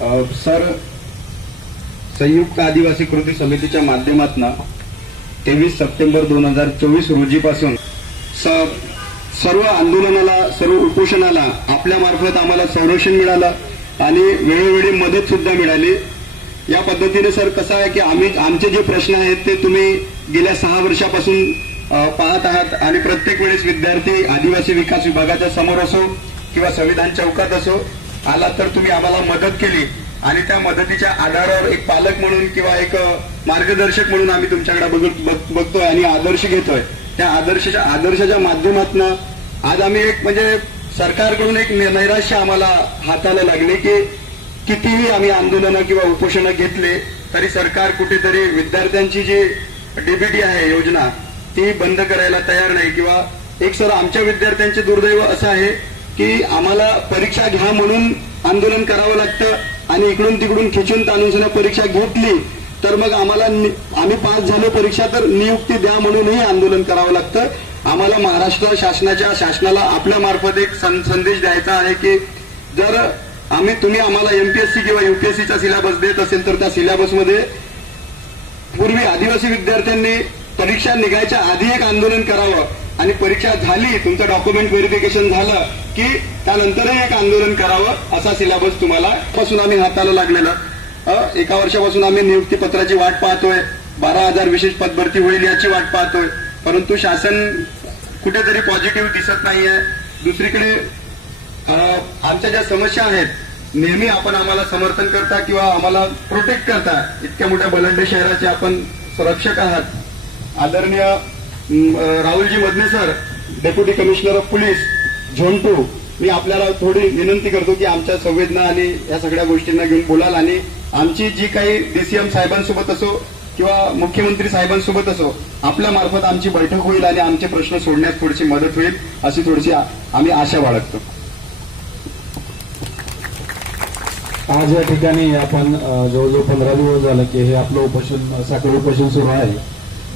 Sir, संयुक्त आदिवासी कृती समितीच्या माध्यमातून 23 सप्टेंबर 2024 रोजीपासून सर्व आंदोलनाला, सर्व उपोषणाला आपल्या मार्फत आम्हाला संरक्षण मिळालं आणि वेळोवेळी मदत सुद्धा मिळाली। या पद्धतीने सर कसं आहे की आमचे जे प्रश्न आहेत ते तुम्ही गेल्या 6 वर्षापासून पाहत आहात आणि प्रत्येक वेळेस विद्यार्थी आदिवासी विकास विभागाच्या समोर असो किंवा संविधान चौकात असो आला तर तुम्ही आम्हाला मदत केली आणि त्या मदतीच्या आधारावर एक पालक म्हणून किंवा एक मार्गदर्शक म्हणून आम्ही तुमच्याकडे बघतोय आणि आदर्श घेतोय। त्या आदर्शाच्या माध्यमातून आज आम्ही एक म्हणजे सरकारकडून एक नैराश्य आम्हाला हाताला लागले की कितीही आम्ही आंदोलनं किंवा उपोषणं घेतले तरी सरकार कुठेतरी विद्यार्थ्यांची जी डीबीटी आहे योजना ती बंद करायला तयार नाही। किंवा एक सर आमच्या विद्यार्थ्यांचे दुर्दैव असं आहे की आम्हाला परीक्षा घ्या म्हणून आंदोलन करावं लागतं आणि इकडून तिकडून खिचून ताणून सुद्धा परीक्षा घेतली तर मग आम्ही पास झालो परीक्षा तर नियुक्ती द्या म्हणूनही आंदोलन करावं लागतं। आम्हाला महाराष्ट्र शासनाला आपल्या मार्फत एक संदेश द्यायचा आहे की जर तुम्ही आम्हाला एमपीएससी किंवा यूपीएससीचा सिलेबस देत असेल तर त्या सिलेबसमध्ये पूर्वी आदिवासी विद्यार्थ्यांनी परीक्षा निघायच्या आधी एक आंदोलन करावं आणि परीक्षा झाली, तुमचं डॉक्युमेंट व्हेरिफिकेशन झालं की त्यानंतरही एक आंदोलन करावं असा सिलेबस तुम्हाला पासून आम्ही हाताला लागलेला। 1 वर्षापासून आम्ही नियुक्ती पत्राची वाट पाहतोय, 12,000 विशेष पदभरती होईल याची वाट पाहतोय, परंतु शासन कुठेतरी पॉझिटिव्ह दिसत नाहीये। दुसरीकडे आमच्या ज्या समस्या आहेत नेहमी आपण आम्हाला समर्थन करता किंवा आम्हाला प्रोटेक्ट करता, इतक्या मोठ्या बलंडे शहराचे आपण संरक्षक आहात। आदरणीय Rahul ji Madane sir, deputy commissioner of police zone 2, मी आपल्याला थोडी विनंती करतो की आमच्या संवेदना आणि या सगळ्या गोष्टींना घेऊन बोलाल आणि आमची जी काही डीसीएम साहेबांसोबत असो किंवा मुख्यमंत्री साहेबांसोबत असो आपल्या मार्फत आमची बैठक होईल आणि आमचे प्रश्न सोडण्यास थोडीशी मदत होईल अशी थोडीशी आम्ही आशा बाळगतो। आज या ठिकाणी आपण जवळजवळ 15 दिवस झालं की हे आपलं उपोषण, साखळी उपोषण सुरू आहे।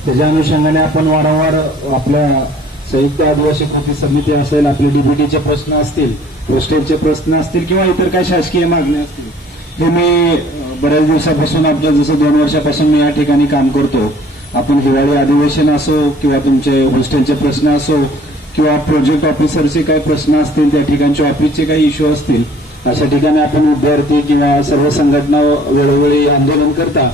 त्याच्या अनुषंगाने आपण वारंवार आपल्या संयुक्त आदिवासी कृती समिती असेल, आपले डीबीटीचे प्रश्न असतील, पोस्टेजचे प्रश्न असतील किंवा इतर काही शासकीय मागण्या असतील, हे मी बऱ्याच दिवसापासून आपल्या जसं 2 वर्षापासून मी या ठिकाणी काम करतो। आपण हिवाळी अधिवेशन असो किंवा तुमचे होस्टेलचे प्रश्न असो किंवा प्रोजेक्ट ऑफिसरचे काही प्रश्न असतील, त्या ठिकाणचे ऑफिसचे काही इश्यू असतील, अशा ठिकाणी आपण विद्यार्थी किंवा सर्व संघटना वेळोवेळी आंदोलन करता।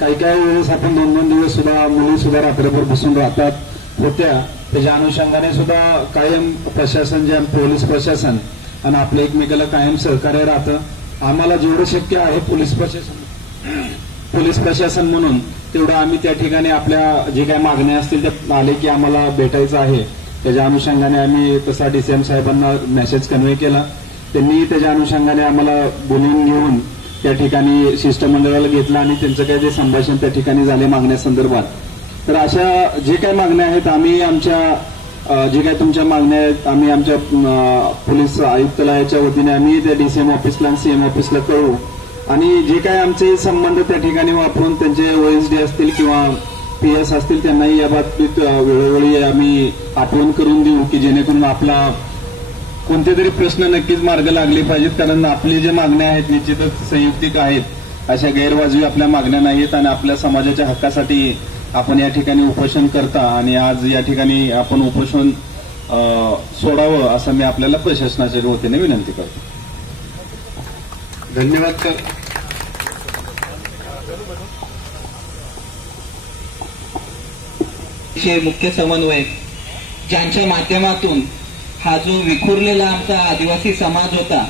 काही वेळेस आपण 2-2 दिवस सुद्धा मुली सुद्धा रात्रभर बसून राहतात होत्या। त्याच्या अनुषंगाने सुद्धा कायम प्रशासन, जे पोलीस प्रशासन आणि आपलं एकमेकाला कायम सहकार्य राहतं। आम्हाला जेवढं शक्य आहे पोलीस प्रशासन म्हणून तेवढं आम्ही त्या ठिकाणी आपल्या जे काही मागण्या असतील त्या आले की आम्हाला भेटायचं आहे, त्याच्या अनुषंगाने आम्ही तसा डीसीएम साहेबांना मेसेज कन्वे केला। त्यांनी त्याच्या अनुषंगाने आम्हाला बोलवून घेऊन त्या ठिकाणी शिष्टमंडळाला घेतलं आणि त्यांचं काही जे संभाषण त्या ठिकाणी झाले मागण्यासंदर्भात। तर अशा जे काही मागण्या आहेत आम्ही आमच्या जे काही तुमच्या मागण्या आहेत आम्ही आमच्या पोलीस आयुक्तालयाच्या वतीने आम्ही त्या डीसीएम ऑफिसला आणि सीएम ऑफिसला कळवू आणि जे काही आमचे संबंध त्या ठिकाणी वापरून त्यांचे ओएसडी असतील किंवा पीएस असतील त्यांनाही या बाबतीत वेळोवेळी आम्ही आठवण करून देऊ की जेणेकरून आपला कोणते तरी प्रश्न नक्कीच मार्ग लागले पाहिजेत। कारण आपले जे मागण्या आहेत निश्चितच संयुक्तिक आहेत, अशा गैरवाजवी आपल्या मागण्या नाहीत आणि आपल्या समाजाच्या हक्कासाठी आपण या ठिकाणी उपोषण करता आणि आज या ठिकाणी आपण उपोषण सोडावं असं मी आपल्याला प्रशासनाच्या वतीने विनंती करतो। धन्यवाद सर। मुख्य समन्वयक ज्यांच्या माध्यमातून हा जो विखुरलेला आमचा आदिवासी समाज होता,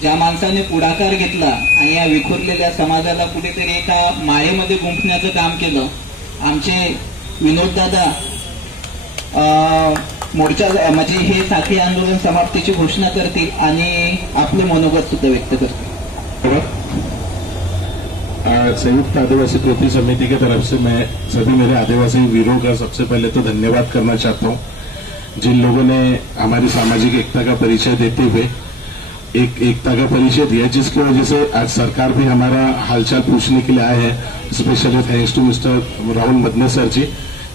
ज्या माणसाने पुढाकार घेतला आणि या विखुरलेल्या समाजाला कुठेतरी एका मायेमध्ये गुंफण्याचं काम केलं, आमचे विनोद दादा मोर्चा म्हणजे हे साखळी आंदोलन समाप्तीची घोषणा करतील आणि आपले मनोगत सुद्धा व्यक्त करतील। संयुक्त आदिवासी कृति समिति की तरफ से मैं सभी मेरे आदिवासी वीरों का सबसे पहले तो धन्यवाद करना चाहता हूं, जिन लोगों ने हमारी सामाजिक एकता का परिचय देते हुए एक एकता का परिचय दिया, जिसकी वजह से आज सरकार भी हमारा हालचाल पूछने के लिए आए हैं। Specially thanks to mister Rahul Madane sir ji,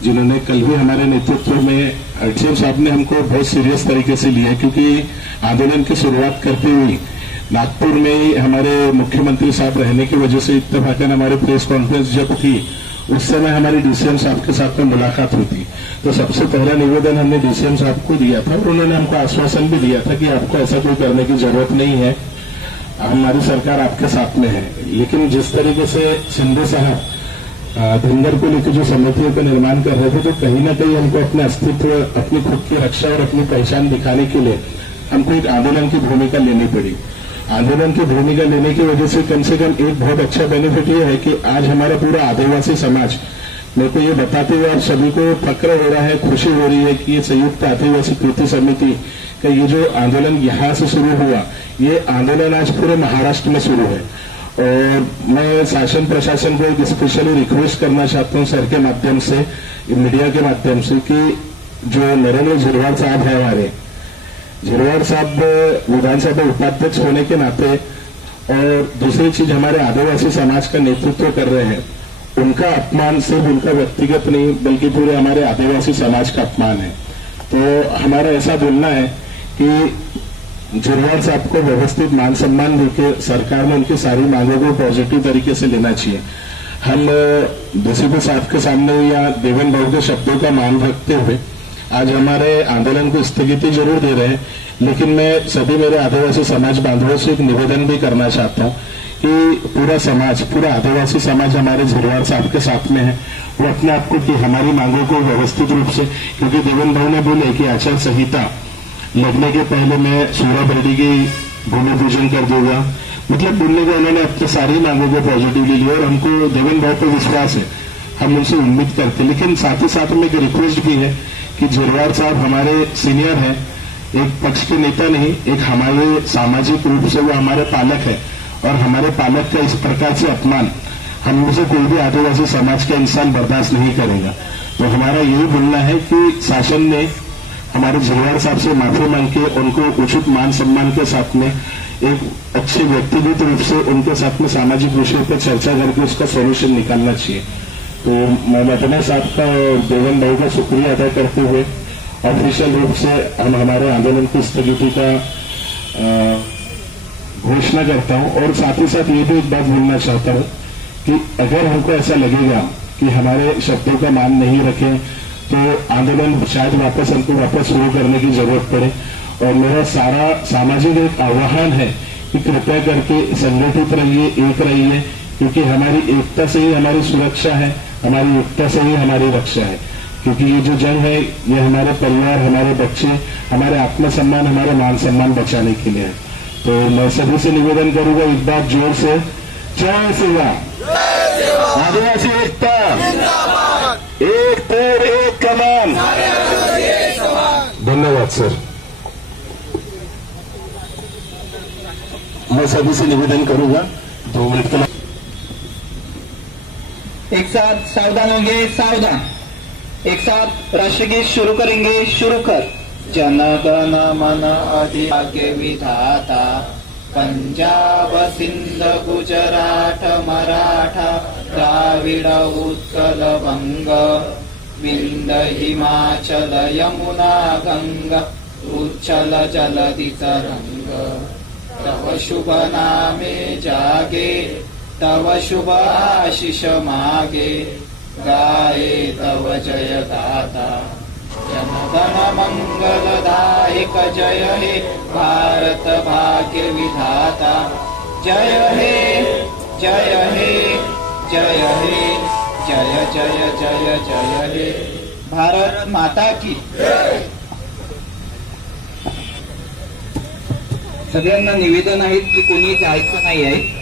जिन्होंने कल भी हमारे नेतृत्व में डीसीएम साहब ने हमको बहुत सीरियस तरीके से लिया, क्योंकि आंदोलन की शुरुआत करते हुए नागपुर में ही हमारे मुख्यमंत्री साहब रहने की वजह से इत्तेफाकन हमारी प्रेस कॉन्फ्रेंस जब थी उस समय हमारी डीसीएम साहब के साथ में मुलाकात हुई थी। तो सबसे पहला निवेदन हमने डीसीएम साहब को दिया था और उन्होंने हमको आश्वासन भी दिया था कि आपको ऐसा कोई करने की जरूरत नहीं है, हमारी सरकार आपके साथ में है। लेकिन जिस तरीके से शिंदे साहब धनगर को लेकर जो समितियों का निर्माण कर रहे थे, तो कहीं ना कहीं हमको अपने अस्तित्व, अपनी खुद की रक्षा और अपनी पहचान दिखाने के लिए हमको एक आंदोलन की भूमिका लेनी पड़ी। आंदोलन की भूमिका लेने की वजह से कम एक बहुत अच्छा बेनिफिट ये है कि आज हमारा पूरा आदिवासी समाज, मेरे को ये बताते हुए आप सभी को फक्र हो रहा है, खुशी हो रही है कि ये संयुक्त आदिवासी कृति समिति का ये जो आंदोलन यहाँ से शुरू हुआ, ये आंदोलन आज पूरे महाराष्ट्र में शुरू है। और मैं शासन प्रशासन को एक स्पेशली रिक्वेस्ट करना चाहता हूँ सर के माध्यम से, मीडिया के माध्यम से, कि जो नरेंद्र झिरवाल साहब है, हमारे झिरवाल साहब विधानसभा उपाध्यक्ष होने के नाते और दूसरी चीज हमारे आदिवासी समाज का नेतृत्व कर रहे हैं, उनका अपमान सिर्फ उनका व्यक्तिगत नहीं बल्कि पूरे हमारे आदिवासी समाज का अपमान है। तो हमारा ऐसा बोलना है कि झिरवाल साहब को व्यवस्थित मान सम्मान देकर सरकार ने उनकी सारी मांगों को पॉजिटिव तरीके से लेना चाहिए। हम डीसीपी साहब के सामने या देवेंद्र भाऊ के शब्दों का मान रखते हुए आज हमारे आंदोलन को स्थगिति जरूर दे रहे हैं, लेकिन मैं सभी मेरे आदिवासी समाज बांधवों से एक निवेदन भी करना चाहता हूं कि पूरा समाज, पूरा आदिवासी समाज हमारे झिरवाल साहब के साथ में है। वो अपने आप को कि हमारी मांगों को व्यवस्थित रूप से, क्योंकि देवेंद्र भाऊ ने बोले कि आचार संहिता लगने के पहले मैं सूरा बर्डी की भूमि पूजन कर दूंगा, मतलब बोलने को उन्होंने अपनी सारी मांगों को पॉजिटिवली लिया और हमको देवेंद्र भाऊ पर विश्वास है, हम उनसे उम्मीद करते। लेकिन साथ ही साथ में एक रिक्वेस्ट भी है कि झिरवाल साहब हमारे सीनियर हैं, एक पक्ष के नेता नहीं, एक हमारे सामाजिक रूप से वो हमारे पालक है और हमारे पालक का इस प्रकार से अपमान हम में से कोई भी आदिवासी समाज का इंसान बर्दाश्त नहीं करेगा। तो हमारा यही बोलना है कि शासन ने हमारे झिरवाल साहब से माफी मांग के उनको उचित मान सम्मान के साथ में एक अच्छे व्यक्तिगत रूप से उनके साथ में सामाजिक विषयों पर चर्चा करके उसका सॉल्यूशन निकालना चाहिए। तो मैं लटना साहब का और देवेंद्र भाऊ का शुक्रिया अदा करते हुए ऑफिशियल रूप से हम हमारे आंदोलन की स्थगिति का घोषणा करता हूं। और साथ ही साथ ये भी एक बात बोलना चाहता हूं कि अगर हमको ऐसा लगेगा कि हमारे शब्दों का मान नहीं रखें तो आंदोलन शायद हमको वापस शुरू करने की जरूरत पड़े। और मेरा सारा सामाजिक एक आह्वान है कि कृपया करके संगठित रहिए, एक रहिए, क्योंकि हमारी एकता से ही हमारी सुरक्षा है, हमारी एकता से ही हमारी रक्षा है। क्योंकि ये जो जंग है ये हमारे परिवार, हमारे बच्चे, हमारे आत्मसम्मान, हमारे मान सम्मान बचाने के लिए है। तो मैं सभी से निवेदन करूंगा एक बार जोर से, जय सेवा, आदिवासी एकता, एक पेड़ एक कमान। धन्यवाद सर। मैं सभी से निवेदन करूंगा 2 मिनट के लिए। एक साथ सावधान होंगे, सावधान। एक साथ राष्ट्रगीत शुरू करेंगे, शुरू कर। जन गण मन अधिभाग्य विधाता, पंजाब सिंध गुजरात मराठा द्राविड उत्कल बंग, विंध्य हिमाचल यमुना गंगा, उच्चल जलधि तरंग। तव शुभ नामे जागे, तव शुभ आशीष मागे, गाये तव जय गाथा। जन गण मंगलदायक जय हे भारत भाग्य विधाता। जय हे जय हे जय हे जय जय जय जय हे भारत माता की। सगळ्यांना निवेदन आहे की कोणी जायचं नाही आहे.